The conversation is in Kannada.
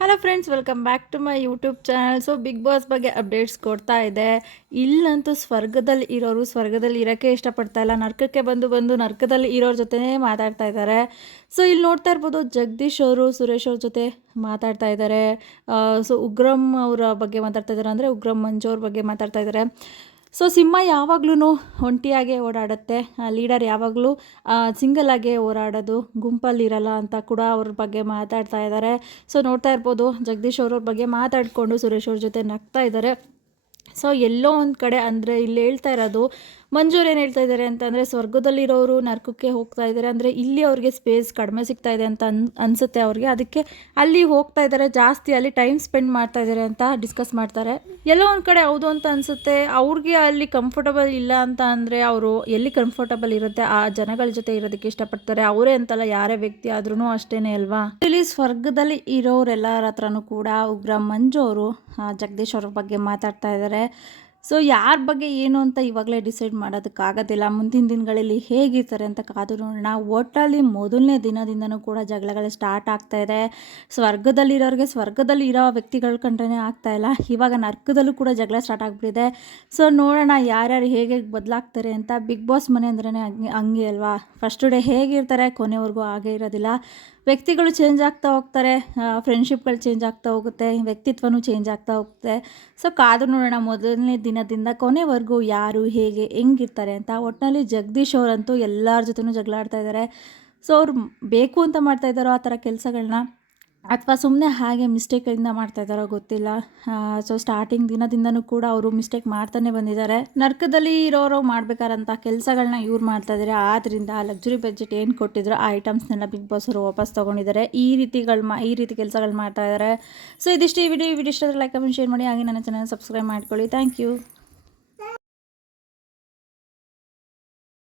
Hello friends welcome back to my YouTube channel so Bigg Boss ಬಗ್ಗೆ ಅಪ್ಡೇಟ್ಸ್ ಕೊಡ್ತಾ ಇದೆ. ಇಲ್ಲಂತೂ ಸ್ವರ್ಗದಲ್ಲಿ ಇರೋರು ಸ್ವರ್ಗದಲ್ಲಿ ಇರೋಕ್ಕೆ ಇಷ್ಟಪಡ್ತಾ ಇಲ್ಲ. ನರ್ಕಕ್ಕೆ ಬಂದು ಬಂದು ನರ್ಕದಲ್ಲಿ ಇರೋರ ಜೊತೆನೇ ಮಾತಾಡ್ತಾ ಇದ್ದಾರೆ. ಸೊ ಇಲ್ಲಿ ನೋಡ್ತಾ ಇರ್ಬೋದು ಜಗದೀಶ್ ಅವರು, ಸುರೇಶ್ ಅವ್ರ ಜೊತೆ ಮಾತಾಡ್ತಾ ಇದ್ದಾರೆ. ಸೊ ಉಗ್ರಂ ಅವರ ಬಗ್ಗೆ ಮಾತಾಡ್ತಾ ಇದ್ದಾರೆ ಅಂದರೆ ಉಗ್ರಂ ಮಂಜು ಅವ್ರ ಬಗ್ಗೆ ಮಾತಾಡ್ತಾ ಇದ್ದಾರೆ. ಸೊ ಸಿಂಹ ಯಾವಾಗ್ಲೂ ಒಂಟಿಯಾಗೆ ಓಡಾಡುತ್ತೆ. ಲೀಡರ್ ಯಾವಾಗಲೂ ಸಿಂಗಲ್ ಆಗೇ ಓಡಾಡೋದು, ಗುಂಪಲ್ಲಿ ಇರಲ್ಲ ಅಂತ ಕೂಡ ಅವ್ರ ಬಗ್ಗೆ ಮಾತಾಡ್ತಾ ಇದ್ದಾರೆ. ಸೊ ನೋಡ್ತಾ ಇರ್ಬೋದು, ಜಗದೀಶ್ ಅವ್ರವ್ರ ಬಗ್ಗೆ ಮಾತಾಡಿಕೊಂಡು ಸುರೇಶ್ ಅವ್ರ ಜೊತೆ ನಗ್ತಾ ಇದ್ದಾರೆ. ಸೊ ಎಲ್ಲೋ ಒಂದು ಕಡೆ ಅಂದರೆ ಇಲ್ಲಿ ಹೇಳ್ತಾ ಇರೋದು, ಮಂಜೂರು ಏನು ಹೇಳ್ತಾ ಇದ್ದಾರೆ ಅಂತಂದರೆ ಸ್ವರ್ಗದಲ್ಲಿರೋರು ನರ್ಕಕ್ಕೆ ಹೋಗ್ತಾ ಇದ್ದಾರೆ ಅಂದರೆ ಇಲ್ಲಿ ಅವ್ರಿಗೆ ಸ್ಪೇಸ್ ಕಡಿಮೆ ಸಿಗ್ತಾ ಇದೆ ಅಂತ ಅನ್, ಅನಿಸುತ್ತೆ ಅವ್ರಿಗೆ. ಅದಕ್ಕೆ ಅಲ್ಲಿ ಹೋಗ್ತಾ ಇದ್ದಾರೆ ಜಾಸ್ತಿ ಅಲ್ಲಿ ಟೈಮ್ ಸ್ಪೆಂಡ್ ಮಾಡ್ತಾ ಇದ್ದಾರೆ ಅಂತ ಡಿಸ್ಕಸ್ ಮಾಡ್ತಾರೆ. ಎಲ್ಲೋ ಒಂದು ಕಡೆ ಹೌದು ಅಂತ ಅನಿಸುತ್ತೆ. ಅವ್ರಿಗೆ ಅಲ್ಲಿ ಕಂಫರ್ಟಬಲ್ ಇಲ್ಲ ಅಂತ ಅಂದರೆ ಅವರು ಎಲ್ಲಿ ಕಂಫರ್ಟಬಲ್ ಇರುತ್ತೆ, ಆ ಜನಗಳ ಜೊತೆ ಇರೋದಕ್ಕೆ ಇಷ್ಟಪಡ್ತಾರೆ. ಅವರೇ ಅಂತಲ್ಲ, ಯಾರೇ ವ್ಯಕ್ತಿ ಆದ್ರೂ ಅಷ್ಟೇನೆ ಅಲ್ವಾ? ಇಲ್ಲಿ ಸ್ವರ್ಗದಲ್ಲಿ ಇರೋರೆಲ್ಲರ ಹತ್ರನೂ ಕೂಡ ಉಗ್ರ ಮಂಜು ಅವರು ಜಗದೀಶ್ ಅವ್ರ ಬಗ್ಗೆ ಮಾತಾಡ್ತಾ ಇದ್ದಾರೆ ಸೊ ಯಾರ ಬಗ್ಗೆ ಏನು ಅಂತ ಇವಾಗಲೇ ಡಿಸೈಡ್ ಮಾಡೋದಕ್ಕಾಗೋದಿಲ್ಲ. ಮುಂದಿನ ದಿನಗಳಲ್ಲಿ ಹೇಗಿರ್ತಾರೆ ಅಂತ ಕಾದು ನೋಡೋಣ. ಒಟ್ಟಲ್ಲಿ ಮೊದಲನೇ ದಿನದಿಂದನೂ ಕೂಡ ಜಗಳಗಳು ಸ್ಟಾರ್ಟ್ ಆಗ್ತಾ ಇದೆ. ಸ್ವರ್ಗದಲ್ಲಿರೋರಿಗೆ ಸ್ವರ್ಗದಲ್ಲಿ ಇರೋ ವ್ಯಕ್ತಿಗಳು ಕಂಡ್ರೇ ಆಗ್ತಾ ಇಲ್ಲ. ಇವಾಗ ನರ್ಕದಲ್ಲೂ ಕೂಡ ಜಗಳ ಸ್ಟಾರ್ಟ್ ಆಗಿಬಿಟ್ಟಿದೆ. ಸೊ ನೋಡೋಣ ಯಾರ್ಯಾರು ಹೇಗೆ ಬದಲಾಗ್ತಾರೆ ಅಂತ. ಬಿಗ್ ಬಾಸ್ ಮನೆ ಅಂದ್ರೇ ಹಂಗೆ ಅಲ್ವಾ? ಫಸ್ಟ್ ಡೇ ಹೇಗಿರ್ತಾರೆ? ಕೊನೆವರೆಗೂ ಹಾಗೇ ಇರೋದಿಲ್ಲ. ವ್ಯಕ್ತಿಗಳು ಚೇಂಜ್ ಆಗ್ತಾ ಹೋಗ್ತಾರೆ ಫ್ರೆಂಡ್ಶಿಪ್ಗಳು ಚೇಂಜ್ ಆಗ್ತಾ ಹೋಗುತ್ತೆ, ವ್ಯಕ್ತಿತ್ವನೂ ಚೇಂಜ್ ಆಗ್ತಾ ಹೋಗುತ್ತೆ. ಸೊ ಕಾದು ನೋಡೋಣ, ಮೊದಲನೇ ದಿನದಿಂದ ಕೊನೆವರೆಗೂ ಯಾರು, ಹೇಗೆ, ಹೆಂಗಿರ್ತಾರೆ ಅಂತ. ಒಟ್ಟಿನಲ್ಲಿ ಜಗದೀಶ್ ಅವರಂತೂ ಎಲ್ಲರ ಜೊತೆನೂ ಜಗಳ ಆಡ್ತಾ ಇದ್ದಾರೆ. ಸೊ ಅವ್ರು ಬೇಕು ಅಂತ ಮಾಡ್ತಾ ಇದ್ದಾರೋ ಆ ಥರ ಕೆಲಸಗಳನ್ನ ಅಥವಾ ಸುಮ್ಮನೆ ಹಾಗೆ ಮಿಸ್ಟೇಕಿಂದ ಮಾಡ್ತಾ ಇದ್ದಾರೋ ಗೊತ್ತಿಲ್ಲ. ಸೊ ಸ್ಟಾರ್ಟಿಂಗ್ ದಿನದಿಂದನೂ ಕೂಡ ಅವರು ಮಿಸ್ಟೇಕ್ ಮಾಡ್ತಾನೆ ಬಂದಿದ್ದಾರೆ. ನರ್ಕದಲ್ಲಿ ಇರೋರು ಮಾಡ್ಬೇಕಾರಂಥ ಕೆಲಸಗಳನ್ನ ಇವ್ರು ಮಾಡ್ತಾ ಇದ್ದಾರೆ. ಆದ್ದರಿಂದ ಲಕ್ಸುರಿ ಬಜೆಟ್ ಏನು ಕೊಟ್ಟಿದ್ರು ಆ ಐಟಮ್ಸ್ನೆಲ್ಲ ಬಿಗ್ ಬಾಸ್ ಅವರು ವಾಪಸ್ ತೊಗೊಂಡಿದ್ದಾರೆ. ಈ ರೀತಿಗಳು ಮಾ, ಈ ರೀತಿ ಕೆಲಸಗಳು ಮಾಡ್ತಾ ಇದ್ದಾರೆ. ಸೊ ಇದಿಷ್ಟು ಈ ವಿಡಿಯೋ ವಿಡಿಯೋ ಇಷ್ಟ ಲೈಕ್ ಕಮೆಂಟ್ ಶೇರ್ ಮಾಡಿ. ಹಾಗೆ ನನ್ನ ಚಾನಲ್ ಸಬ್ಸ್ಕ್ರೈಬ್ ಮಾಡ್ಕೊಳ್ಳಿ. Thank you